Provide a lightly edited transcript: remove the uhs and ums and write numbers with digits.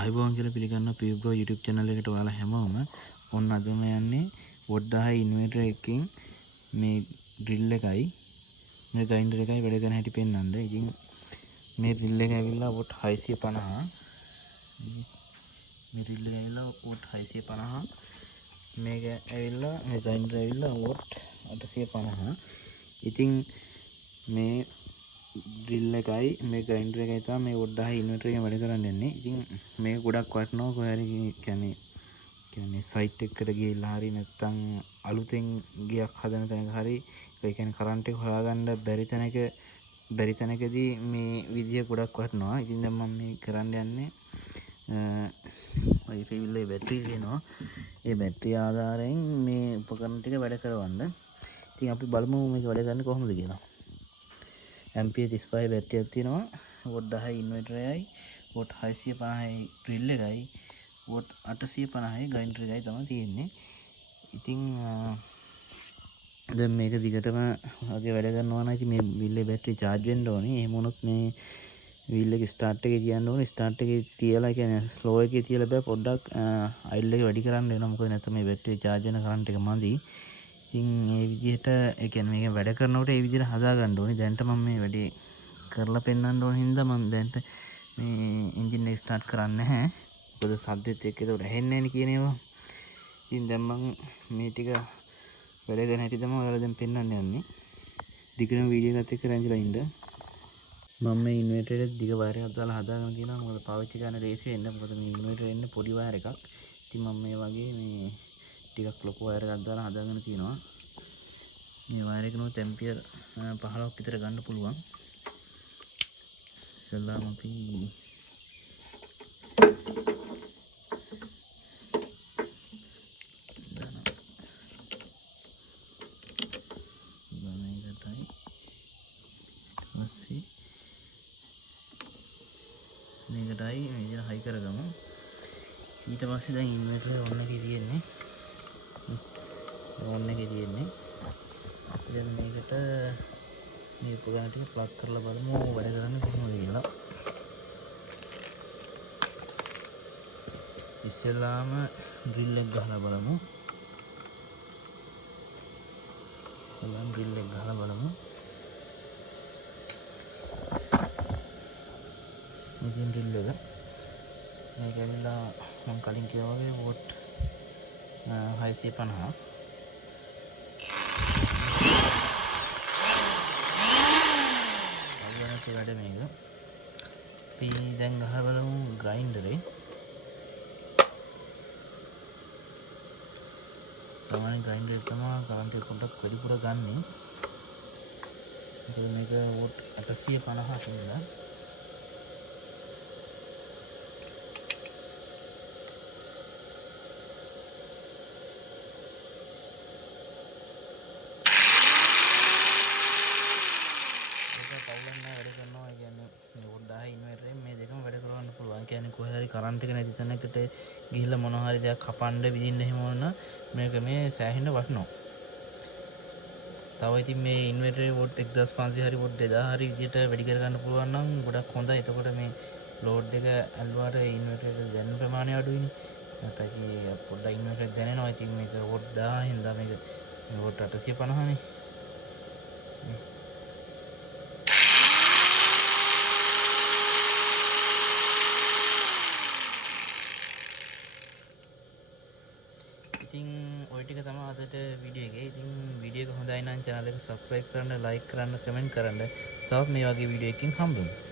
අයිබෝන් කියලා පිළිගන්න පියුබ්‍රෝ YouTube channel එකට ඔයාලා හැමෝම ඔන්න අද මම යන්නේ වොට් 10 ඉන්වර්ටර් එකකින් මේ ඩ්‍රිල් එකයි මේ ග්‍රයින්ඩර් එකයි වැඩ කරන හැටි පෙන්වන්න. ඉතින් මේ ඩ්‍රිල් එක ඇවිල්ලා වොට් 650 මේ ඩ්‍රිල් එක ඇවිල්ලා වොට් 650 මේක ඇවිල්ලා මේ ග්‍රයින්ඩර් ඇවිල්ලා වොට් 850. ඉතින් මේ ඩ්‍රිල් එකයි මේ ග්‍රයින්ඩර් එකයි තමයි මේ වොට් 10 ඉන්වර්ටර් එකෙන් වැඩ කරන්න යන්නේ. ඉතින් මේක ගොඩක් වටිනවා කොහරි කියන්නේ සයිට් එකකට ගිහිල්ලා හරි නැත්නම් අලුතෙන් ගියක් හදන තැනක හරි ඒ කියන්නේ කරන්ට් එක හොයාගන්න බැරි තැනකදී මේ විදිය ගොඩක් වටිනවා. ඉතින් දැන් මම මේ කරන්න යන්නේ ඔය ෆිවිල්ලේ බැටරිය තියෙනවා. ඒ බැටරිය ආධාරයෙන් මේ උපකරණ ටික වැඩ කරවන්න. ඉතින් අපි බලමු මේක වැඩ කරන්නේ කොහොමද කියලා. ඇම්පියර් 35 බැටරියක් තියෙනවා. වොට් 10 ඉන්වර්ටර් එකයි වොට් 650යි ඩ්‍රිල් එකයි වොට් 850යි ග්‍රයින්ඩර් එකයි තමයි තියෙන්නේ. ඉතින් දැන් මේක දිගටම වගේ වැඩ කරනවා නම් ඉතින් මේ වීල් එකේ බැටරි charge වෙන්න ඕනේ. එහෙම වුණොත් මේ වීල් එක ස්ටාර්ට් එකේ තියන්න ඕනේ. ස්ටාර්ට් එකේ තියලා කියන්නේ ස්ලෝ එකේ තියලා බෑ පොඩ්ඩක් අයිල් එක වැඩි කරන්න වෙනවා. මොකද නැත්නම් මේ බැටරි charge වෙන කරන්ට් එක මදි. ඉතින් මේ විදිහට ඒ කියන්නේ මේක වැඩ කරනකොට ඒ විදිහට හදා ගන්න ඕනේ. දැන්ට මම මේ වැඩේ කරලා පෙන්නන්න ඕන හින්දා මම දැන්ට මේ එන්ජින් එක ස්ටාර්ට් කරන්නේ නැහැ. මොකද සද්දෙත් එක්ක ඒක ඇහෙන්නේ නැහැ නේ කියන ඒවා. ඉතින් දැන් මම මේ ටික වැඩ කරන හැටි තමයි ඔයාලා දැන් පෙන්වන්න යන්නේ. දිගටම වීඩියෝ එකත් එක්ක රැඳිලා ඉන්න. මම මේ ඉන්වර්ටර් එක දිග වයර් එකක් දාලා හදාගෙන තියෙනවා. මොකද පාවිච්චි කරන්න ලේසි වෙන්න. මොකද මේ ඉන්වර්ටර් එන්නේ පොඩි වයර් එකක්. ඉතින් මම මේ වගේ මේ ටිකක් ලොකු වයර් එකක් දාලා හදාගෙන තියෙනවා. මේ වයර් එක නෝ ඇම්පියර් 15ක් විතර ගන්න පුළුවන්. ඉතින් අපි මේකටයි මේ හයි කරගමු. ඊට පස්සේ දැන් ඉන්වර්ටර් ඔන් එකේ තියෙන්නේ. දැන් මේකට මේ උපකරණ ටික ප්ලග් කරලා බලමු වැඩ කරන්නේ කොහොමද කියලා. ඉස්සෙල්ලාම ඩ්‍රිල් එක ගහලා බලමු. ඉතින් ඩ්‍රිල් එක මේක ඇවිල්ලා මම කලින් කිව්වා වගේ වොට් 650. වැඩ මේක අපි දැන් ගහලා බලමු ග්‍රයින්ඩරේ. සාමාන්‍ය ග්‍රයින්ඩර් එක තමයි කරන්ට් එක පොඩ්ඩක් වැඩිපුර ගන්නෙ. මොකද මේක වොට් 850 කියලා. කියන්නේ කොහේ හරි කරන්ට් එක නැති තැනකට ගිහිල්ලා මොන හරි දෙයක් කපන්න විදින්න එහෙම වුණා මේක මේ සෑහෙන්න වටිනවා. තව ඉතින් මේ ඉන්වර්ටර් වොට් 1500 හරි වොට් 2000 හරි විදියට වැඩි කර ගන්න පුළුවන් නම් ගොඩක් හොඳයි. එතකොට මේ ලෝඩ් එක ඇල්ලුවාට ඉන්වර්ටර් එක දැනෙන ප්‍රමාණය අඩුයිනේ. නැත්නම් පොඩ්ඩක් ඉන්වර්ටර් එක දැනෙනවා. ඉතින් මේක වොට් 1000 හින්දා මේක වොට් 850 නේ. ඉතින් ඔය ටික තමයි අදට වීඩියෝ එකේ. ඉතින් වීඩියෝ එක හොඳයි නම් channel එක subscribe කරන්න, like කරන්න, comment කරන්න. තවත් මේ වගේ වීඩියෝ එකකින් හම්බෙමු.